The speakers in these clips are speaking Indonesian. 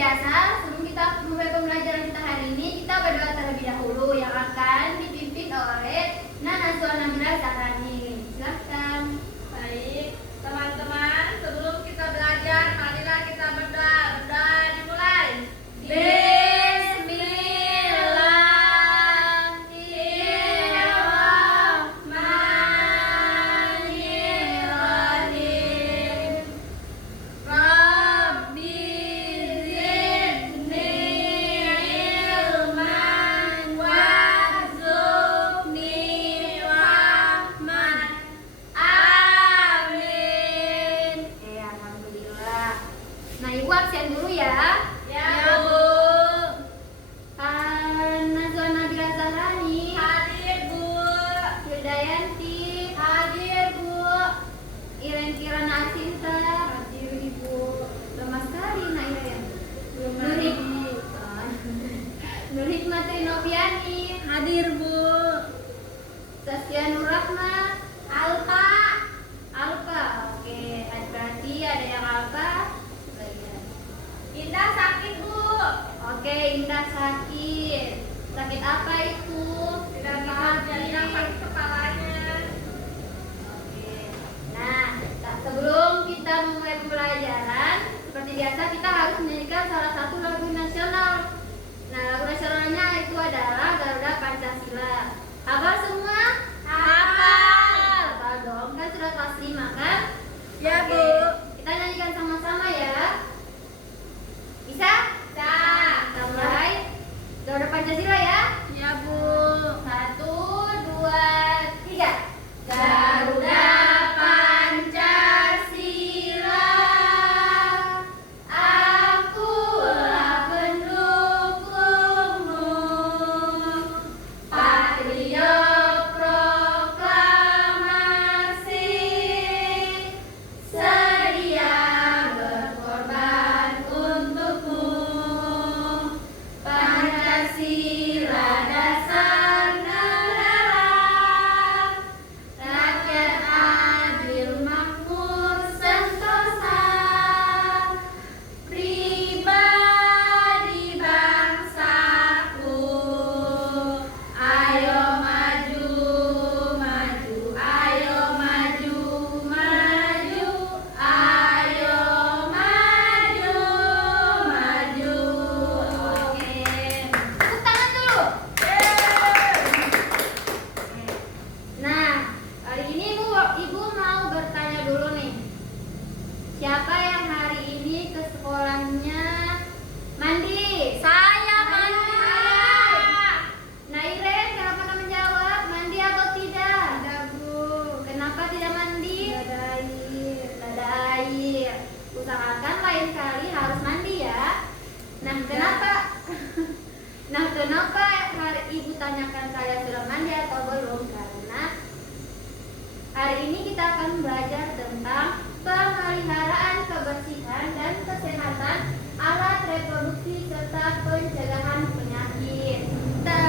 biasa, sebelum kita mulai pembelajaran kita hari ini, kita berdoa terlebih dahulu yang akan dipimpin oleh Najwa Nabila Zahrani. Silakan. Baik, teman-teman, sebelum kita belajar, marilah kita berdoa. Berdoa dimulai. Bismillahirrahmanirrahim. Rabbi zidni ilman warzuqni rahman. Amin. Alhamdulillah. Nah, Ibu absen dulu ya. Ya, Bu. Najwa Nabila Zahrani. Hadir, Bu. Hildayanti. Hadir, Bu. Iren Kirana Asinta. Hadir, Ibu. Lama sekali Nak Iren. Belum Nurik. lagi. Nur Hikmati Noviani. Hadir, Bu. Saskia Nurrahma. Alfa. Alfa. Oke, berarti ada yang Alfa. Sebagian. Indah sakit, Bu. Oke, Indah sakit. Sakit apa itu? Tidak sakit kepalanya. Oke. Nah, sebelum kita memulai pembelajaran, seperti biasa kita harus menyanyikan salah satu lagu nasional. Nah, lagu nasionalnya itu adalah Garuda Pancasila. Hafal semua? Hafal. Hafal dong, kan sudah kelas 5 kan? Ya, Oke, Bu. kita nyanyikan sama-sama ya. Bisa? Bisa. Kita mulai. Garuda Pancasila ya. Ya, Bu. 1, 2, 3. Garuda Pancasila, akulah pendukungmu. Patriot proklamasi, sedia berkorban untukmu. Pancasila dasar negara, rakyat adil makmur sentosa, pribadi bangsaku. Ayo maju, maju, ayo maju, maju, ayo maju, maju. Oke. Tepuk tangan dulu. Nah, hari ini Ibu mau bertanya dulu nih. Siapa yang hari ini ke sekolahnya mandi? Saya mandi. Nah, Iren, kenapa nggak menjawab? Mandi atau tidak? Tidak, Bu. Kenapa tidak mandi? Tidak ada air. Tidak ada air. Usahakan lain kali harus mandi ya. Nah, kenapa? Nah, kenapa hari Ibu tanyakan kalian sudah mandi atau belum? Karena hari ini kita akan belajar tentang pemeliharaan kebersihan dan kesehatan alat reproduksi serta pencegahan penyakit. Kita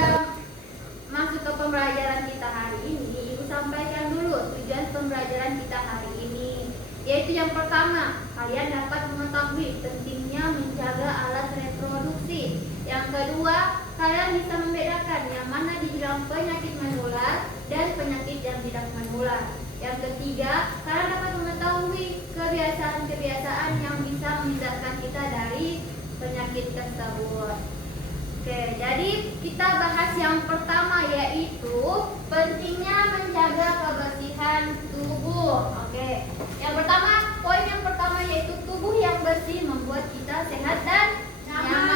masuk ke pembelajaran kita hari ini. Ibu sampaikan dulu tujuan pembelajaran kita hari ini. Yaitu yang pertama, kalian dapat mengetahui pentingnya menjaga alat reproduksi. Yang kedua, kalian bisa membedakan yang mana dibilang penyakit menular dan penyakit yang tidak menular. Yang ketiga, kalian dapat mengetahui kebiasaan-kebiasaan yang bisa menghindarkan kita dari penyakit tersebut. Oke, jadi kita bahas yang pertama yaitu pentingnya menjaga kebersihan tubuh. Oke, yang pertama, poin yang pertama yaitu tubuh yang bersih membuat kita sehat dan nyaman.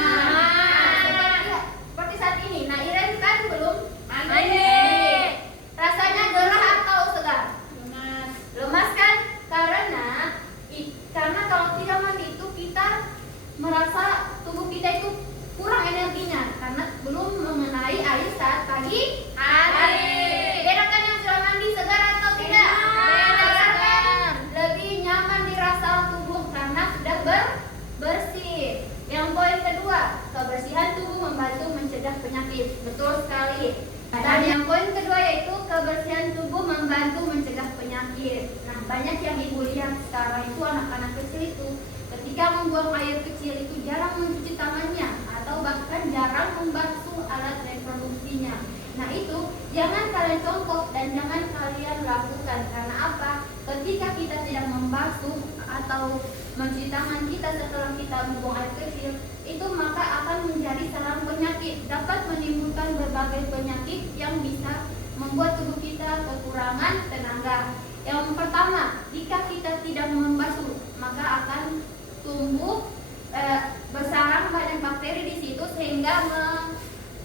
Seperti saat ini. Nah, Iren kan belum mandi. Rasanya gerah atau segar? Lemas kan? Karena kalau tidak mandi itu kita merasa tubuh kita itu kurang energinya karena belum mengenai air saat pagi hari. Beda kan yang sudah mandi, segar atau tidak? Beda kan? Lebih nyaman dirasa tubuh karena sudah bersih. Yang poin kedua, kebersihan tubuh membantu mencegah penyakit. Betul sekali. Dan yang poin kedua yaitu kebersihan tubuh membantu mencegah penyakit. Nah, banyak yang ibu lihat sekarang itu anak-anak kecil itu ketika membuang air kecil itu jarang mencuci tangannya atau bahkan jarang membasuh alat reproduksinya. Nah itu jangan kalian contoh dan jangan kalian lakukan. Karena apa? Ketika kita tidak membasuh atau mencuci tangan kita setelah kita membuang air kecil, itu maka akan menjadi sarang penyakit, dapat menimbulkan berbagai penyakit yang bisa membuat tubuh kita kekurangan tenaga. Yang pertama, jika kita tidak membasuh, maka akan tumbuh bersarang banyak bakteri di situ sehingga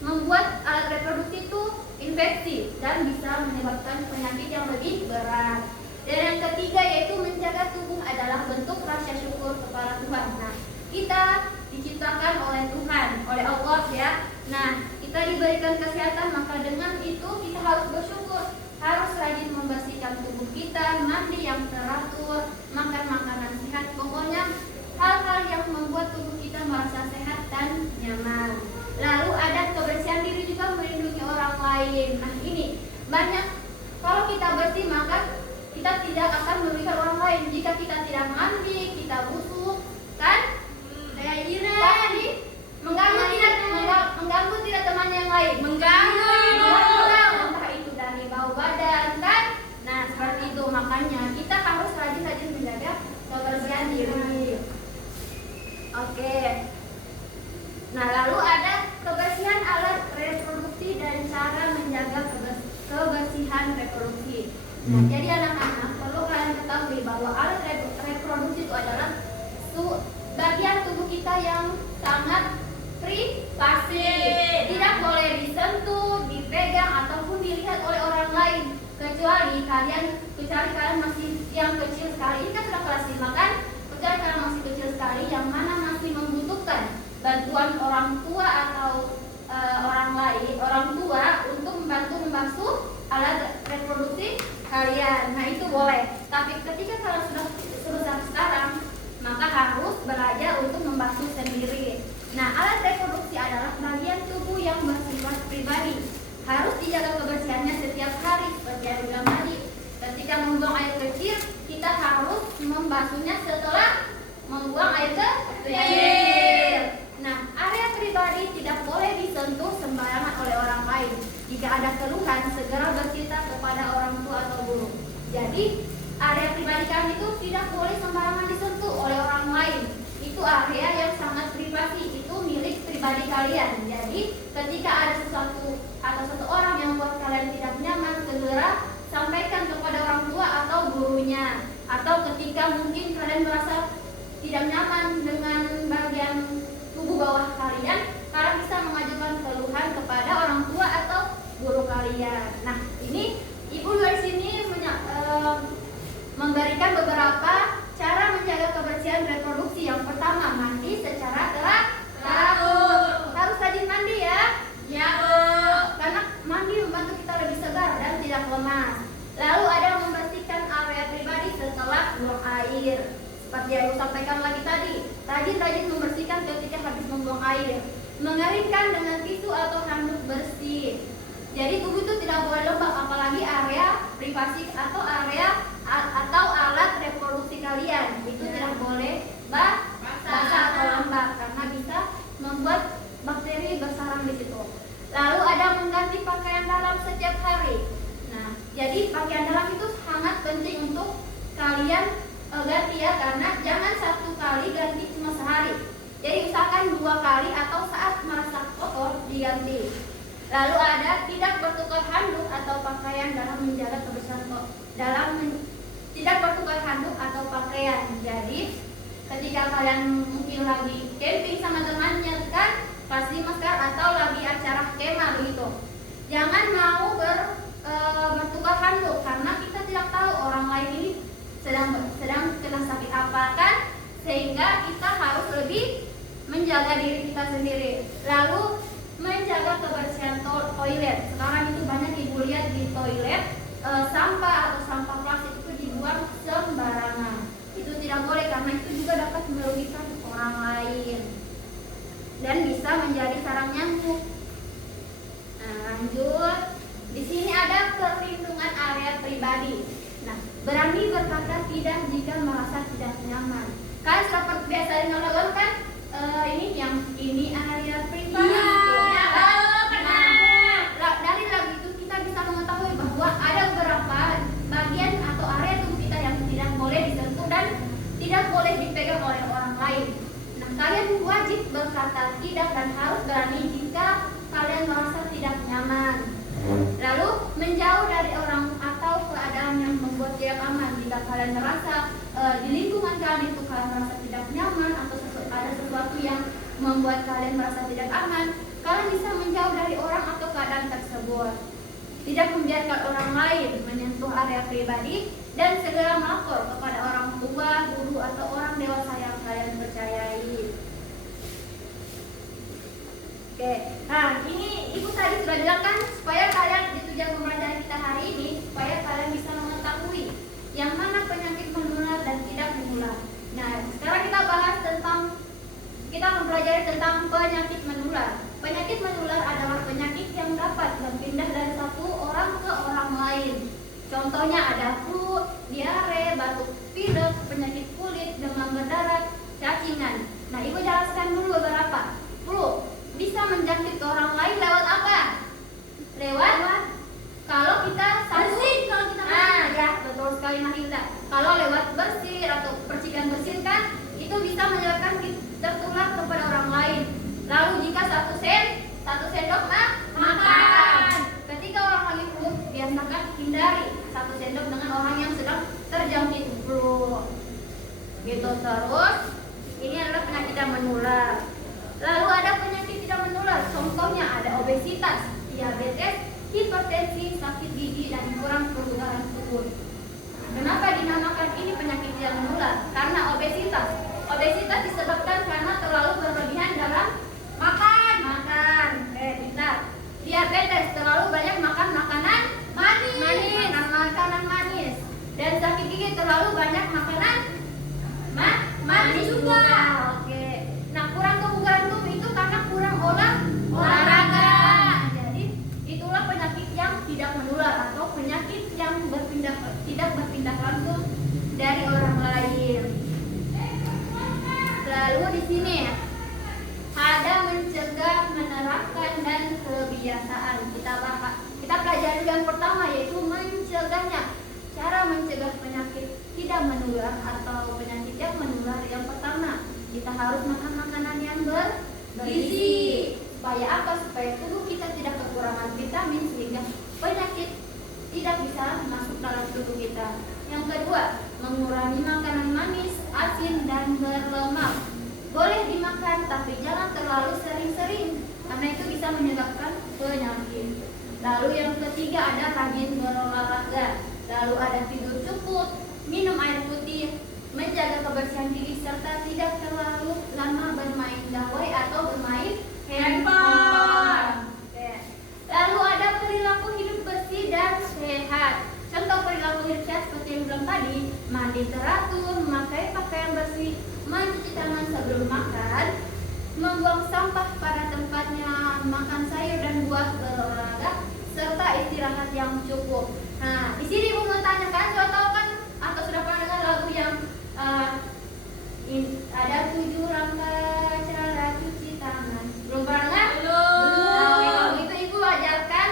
membuat alat reproduksi itu infeksi dan bisa menyebabkan penyakit yang lebih berat. Dan yang ketiga yaitu menjaga tubuh adalah bentuk rasa syukur kepada Tuhan. Nah, kita diciptakan oleh Tuhan, oleh Allah ya. Nah, kita diberikan kesehatan, maka dengan itu kita harus bersyukur, harus rajin membersihkan tubuh kita, mandi yang teratur, makan makanan sehat, pokoknya hal-hal yang membuat tubuh kita merasa sehat dan nyaman. Lalu ada kebersihan diri juga melindungi orang lain. Nah ini banyak, kalau kita bersih maka kita tidak akan merugikan orang lain. Jika kita tidak mandi, kita busuk, kan? Kayak gini pasti mengganggu tidak teman yang lain. Mengganggu. Entah itu dari bau badan, kan? Nah seperti itu, makanya kita harus rajin-rajin menjaga kebersihan diri. Oke. Nah lalu ada kebersihan alat reproduksi dan cara menjaga kebersihan reproduksi. Nah, jadi anak-anak perlu kalian ketahui bahwa alat reproduksi itu adalah bagian tubuh kita yang sangat privasi. Tidak boleh disentuh, dipegang ataupun dilihat oleh orang lain kecuali kalian masih yang kecil sekali. Ini kan sudah kelas 5 kan? Kecuali kalian masih kecil sekali yang mana masih membutuhkan bantuan orang tua atau orang tua untuk membantu membasuh alat reproduksi kalian. Nah itu boleh. Tapi ketika kalian sudah sebesar sekarang, maka harus belajar untuk membasuh sendiri. Nah alat reproduksi adalah bagian tubuh yang bersifat pribadi. Harus dijaga kebersihannya setiap hari seperti yang bilang tadi. Ketika membuang air kecil, kita harus membasuhnya setelah membuang air kecil. Nah, area pribadi tidak boleh disentuh sembarangan oleh orang lain. Jika ada keluhan, segera bercerita kepada orang tua atau guru. Jadi, area pribadi kalian itu tidak boleh sembarangan disentuh oleh orang lain. Itu area yang sangat privasi, itu milik pribadi kalian. Jadi, ketika ada sesuatu atau seseorang yang membuat kalian tidak nyaman, segera sampaikan kepada orang tua atau gurunya. Atau ketika mungkin kalian merasa tidak nyaman dengan bagian tubuh bawah kalian bisa mengajukan keluhan kepada orang tua atau guru kalian. Nah, ini ibu dari sini memberikan beberapa cara menjaga kebersihan reproduksi. Yang pertama, mandi secara teratur. Harus rajin mandi ya. Ya, Bu. Karena mandi membantu kita lebih segar dan tidak lemas. Lalu ada membersihkan area pribadi setelah buang air. Seperti yang saya sampaikan lagi tadi, rajin-rajin membersihkan ketika habis membuang air. Mengeringkan dengan tisu atau handuk bersih. Jadi tubuh itu tidak boleh lembab, apalagi area privasi atau area atau alat reproduksi kalian. Itu tidak boleh basah atau lembab karena bisa membuat bakteri bersarang di situ. Lalu ada mengganti pakaian dalam setiap hari. Nah, jadi pakaian dalam itu sangat penting untuk kalian ganti ya, karena jangan satu kali ganti cuma sehari. Jadi usahakan 2 kali atau saat merasa kotor diganti. Lalu ada tidak bertukar handuk atau pakaian dalam menjaga kebersihan tidak bertukar handuk atau pakaian. Jadi ketika kalian mungkin lagi camping sama temannya kan, pasti masker atau lagi acara kemah begitu. Jangan mau bertukar handuk karena kita tidak tahu orang lain ini sedang kena sakit apa kan, sehingga kita harus lebih menjaga diri kita sendiri. Lalu menjaga kebersihan toilet. Sekarang itu banyak ibu lihat di toilet sampah atau sampah plastik itu dibuang sembarangan. Itu tidak boleh karena itu juga dapat merugikan orang lain dan bisa menjadi sarang nyamuk. Nah, lanjut. Di sini ada perlindungan area pribadi. Nah, berani berkata tidak jika merasa tidak nyaman. Kan seperti biasa melakukan kan kata tidak dan harus berani jika kalian merasa tidak nyaman. Lalu menjauh dari orang atau keadaan yang membuat tidak aman. Jika kalian merasa di lingkungan kalian itu kalian merasa tidak nyaman atau ada sesuatu yang membuat kalian merasa tidak aman, kalian bisa menjauh dari orang atau keadaan tersebut. Tidak membiarkan orang lain menyentuh area pribadi dan segera melapor kepada orang tua, guru atau orang dewasa yang kalian percayai. Oke, nah ini ibu tadi sudah bilang kan supaya kalian di tujuan pembelajaran kita hari ini supaya kalian bisa mengetahui yang mana penyakit menular dan tidak menular. Nah, sekarang kita mempelajari tentang penyakit menular. Penyakit menular adalah penyakit yang dapat berpindah dari satu orang ke orang lain. Contohnya ada flu, diare, batuk pilek, penyakit kulit, demam berdarah, cacingan. Nah, ibu jelaskan dulu beberapa. Flu bisa menjangkit ke orang lain lewat apa? Lewat kalau kita bersin, kalau kita ya betul sekali Mahinda. Kalau lewat bersin atau percikan bersin kan itu bisa menyebabkan tertular kepada orang lain. Lalu jika satu sendok makan. Ketika orang lagi flu, biasakan hindari satu sendok dengan orang yang sedang terjangkit flu. Gitu terus. Ini adalah penyakit yang menular. Lalu ada penyakit tidak menular. Contohnya ada obesitas, diabetes, hipertensi, sakit gigi, dan kurang kebugaran tubuh. Kenapa dinamakan ini penyakit tidak menular? Karena obesitas. Obesitas disebabkan karena terlalu berlebihan dalam makan. Bentar. Diabetes terlalu banyak makan makanan manis. Dan sakit gigi terlalu banyak makanan manis juga. Oke. Nah, kurang kebugaran tubuh itu karena kurang olahraga. Jadi itulah penyakit yang tidak menular atau penyakit yang tidak berpindah langsung dari orang lain. Lalu di sini ada mencegah, menerapkan, dan kebiasaan. Kita pelajari yang pertama yaitu mencegahnya. Cara mencegah penyakit tidak menular atau penyakit yang menular yang pertama, kita harus makan makanan yang bergizi. Supaya apa? Supaya tubuh kita tidak kekurangan vitamin sehingga penyakit tidak bisa masuk dalam tubuh kita. Yang kedua, mengurangi makanan manis, asin, dan berlemak. Boleh dimakan tapi jangan terlalu sering-sering karena itu bisa menyebabkan penyakit. Lalu yang ketiga ada rajin berolahraga. Lalu ada tidur cukup, minum air putih, menjaga kebersihan diri serta tidak terlalu lama bermain gawai atau bermain handphone. Lalu ada perilaku hidup bersih dan sehat. Contoh perilaku hidup sehat seperti yang bilang tadi, mandi teratur, memakai pakaian bersih, mencuci tangan sebelum makan, membuang sampah pada tempatnya, makan sayur dan buah, berolahraga, serta istirahat yang cukup. Nah, di sini ibu mau tanyakan, sudah tahu kan atau sudah pernah dengar lagu yang ada 7 langkah cara cuci tangan? Belum pernah dengar? Belum. Nah, kalau itu ibu ajarkan.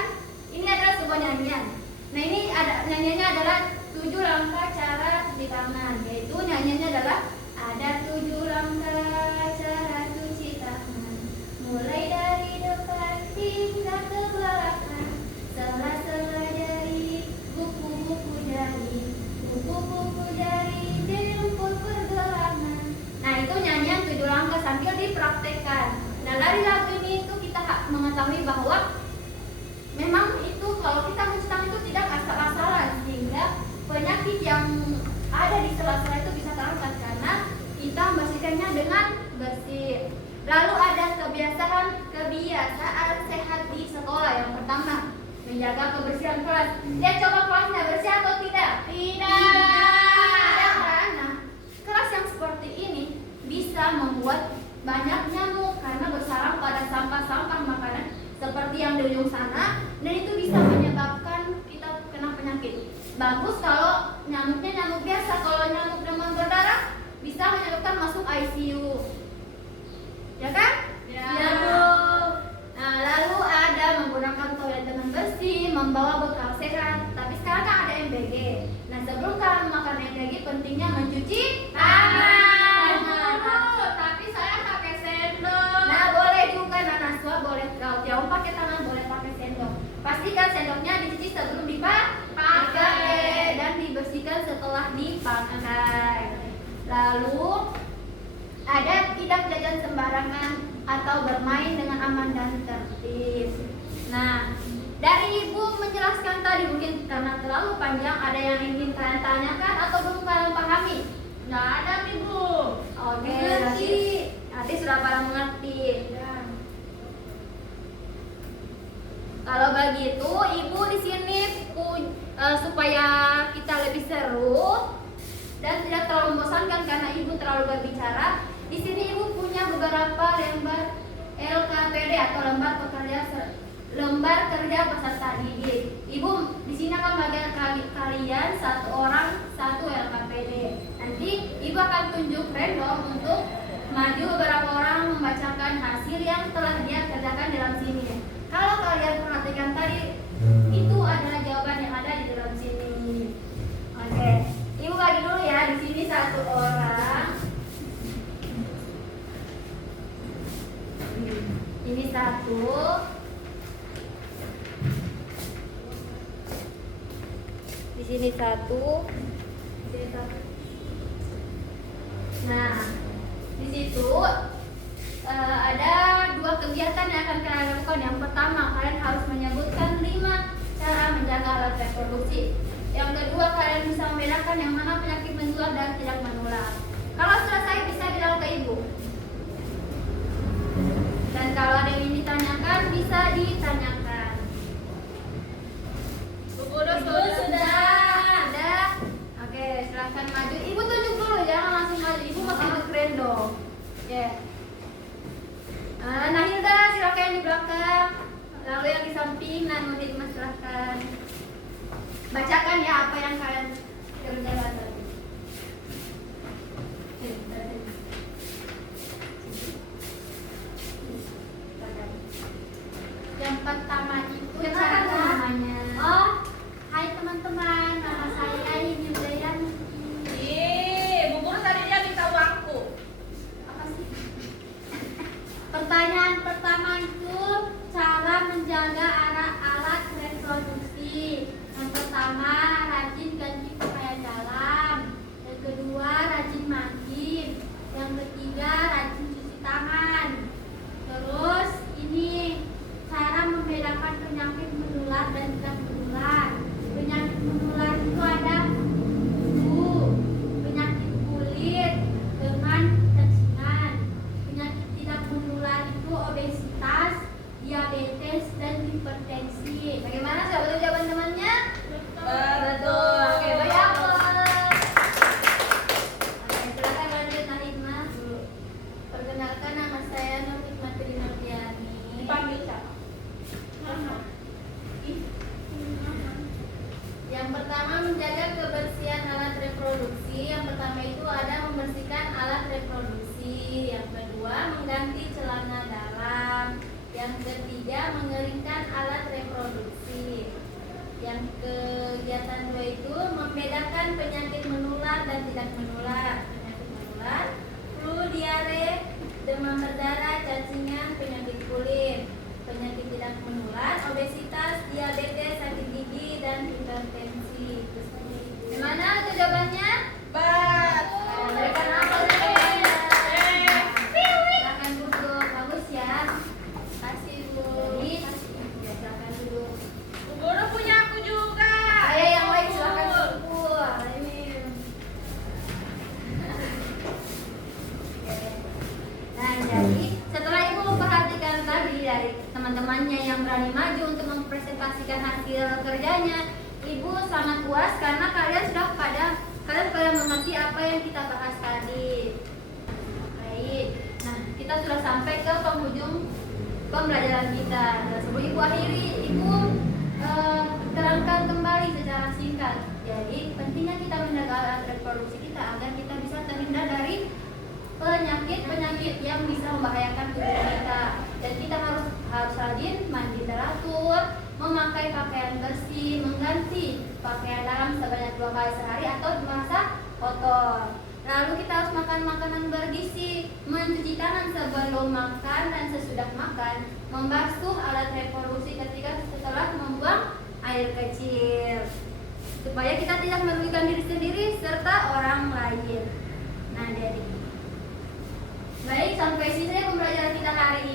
Ini adalah sebuah nyanyian. Nah, ini nyanyiannya adalah 7 langkah cara cuci tangan. Yaitu nyanyiannya adalah ada 7 langkah cara cuci tangan. Mulai dari depan hingga ke belakang. Sela-sela jari, buku-buku jari, buku-buku jari, jemput pergelangan. Nah, itu nyanyian 7 langkah sambil dipraktekkan. Nah, dari lagu ini itu kita mengetahui bahwa memang itu kalau kita mencuci tangan itu tidak asal-asalan sehingga penyakit yang ada di sela-sela itu bisa terangkat karena kita membersihkannya dengan bersih. Lalu ada kebiasaan sehat di sekolah. Yang pertama, menjaga kebersihan kelas. Lihat coba kelasnya bersih atau tidak? Tidak. Nah, kelas yang seperti ini bisa membuat banyak nyamuk karena bersarang pada sampah-sampah makanan seperti yang di ujung sana, dan itu bisa menyebabkan kita kena penyakit. Bagus kalau nyamuknya nyamuk biasa. Kalau nyamuk demam berdarah bisa menyebabkan masuk ICU. Ya kan? Ya, Bu. Nah, lalu ada menggunakan toilet dengan bersih, membawa bekal sehat. Tapi sekarang kan ada MBG. Nah, sebelum kalian makan MBG pentingnya mencuci tangan. Tapi saya pakai sendok. Nah, sendoknya dicuci sebelum dipakai dan dibersihkan setelah dipakai. Lalu ada tidak jajan sembarangan atau bermain dengan aman dan tertib. Nah, dari Ibu menjelaskan tadi mungkin karena terlalu panjang, ada yang ingin kalian tanyakan atau belum kalian pahami? Nggak ada Ibu. Oke, nanti sudah pada mengerti. Kalau begitu, Ibu di sini supaya kita lebih seru dan tidak terlalu membosankan karena Ibu terlalu berbicara. Di sini Ibu punya beberapa lembar LKPD atau lembar kerja peserta didik. Ibu di sini akan bagian kalian satu orang satu LKPD. Nanti Ibu akan tunjuk random untuk maju beberapa orang membacakan hasil yang telah dia kerjakan dalam sini. Kalau kalian perhatikan tadi, itu adalah jawaban yang ada di dalam sini. Oke, Ibu bagi dulu ya. Di sini satu orang. Ini satu. Di sini satu. Di sini satu. Nah, di situ ada dua kegiatan yang akan kalian lakukan. Yang pertama, kalian harus menyebutkan 5 cara menjaga alat reproduksi. Yang kedua, kalian bisa membedakan yang mana penyakit menular dan tidak menular. Kalau selesai bisa bilang ke Ibu. Dan kalau ada yang ingin ditanyakan, bisa ditanyakan. Sudah. Ada. Oke, silahkan maju. Ibu tunjuk dulu, jangan langsung maju. Ibu masih tunjuk random. Oke. Nahilda, silakan yang di belakang. Lalu yang di samping, Nanudin, silahkan. Bacakan ya apa yang kalian kerjakan tadi. Yang pertama itu cara namanya. Oh, hai teman-teman, nama saya Yuni Udayani. Bu Guru tadi dia minta uangku. Apa sih? Pertanyaan pertama itu cara menjaga alat reproduksi. Yang pertama, rajin ganti pakaian dalam. Yang kedua, rajin makin. Yang ketiga, rajin cuci tangan. Terus ini cara membedakan penyakit menular dan tidak menular. Penyakit menular itu ada flu, penyakit kulit dengan cacingan. Penyakit tidak menular itu obesitas, diabetes, dan hipertensi. Bagaimana sahabat jawaban temannya? Betul. Oke, baik. Oke, silakan lanjut Nahima. Perkenalkan, nama saya Nur Hikmatri Nurdiani. Dipanggil siapa? Yang pertama, menjaga kebersihan alat reproduksi. Yang pertama itu ada membersihkan alat reproduksi. Yang kedua, mengganti celana dalam. Yang ketiga, mengeringkan alat reproduksi. Yang kegiatan 2 itu membedakan penyakit menular dan tidak menular. Penyakit menular, flu, diare, demam berdarah, cacingan, penyakit kulit. Penyakit tidak menular, obesitas, diabetes, sakit gigi, dan hipertensi. Gimana itu jawabannya? Berikan apa jawabannya? Silakan duduk, bagus ya. Kasih Bu. Ya, silakan duduk. Bu Guru punya aku juga. Ayo yang lain silakan duduk. Ini. Nah, jadi setelah Ibu memperhatikan tadi dari teman-temannya yang berani maju untuk mempresentasikan hasil kerjanya, Ibu sangat puas karena kalian sudah mengerti apa yang kita bahas tadi. Baik. Nah, kita sudah sampai ke penghujung pembelajaran kita. Dan sebelum Ibu akhiri, Ibu terangkan kembali secara singkat. Jadi, pentingnya kita menjaga alat reproduksi kita agar kita bisa terhindar dari penyakit-penyakit yang bisa membahayakan tubuh kita. Dan kita harus rajin mandi teratur, memakai pakaian bersih, mengganti pakaian dalam sebanyak 2 kali sehari atau di masa kotor. Lalu kita harus makan makanan bergizi, mencuci tangan sebelum makan dan sesudah makan, membasuh alat reproduksi ketika setelah membuang air kecil supaya kita tidak merugikan diri sendiri serta orang lain. Nah, jadi baik, sampai sini pembelajaran kita hari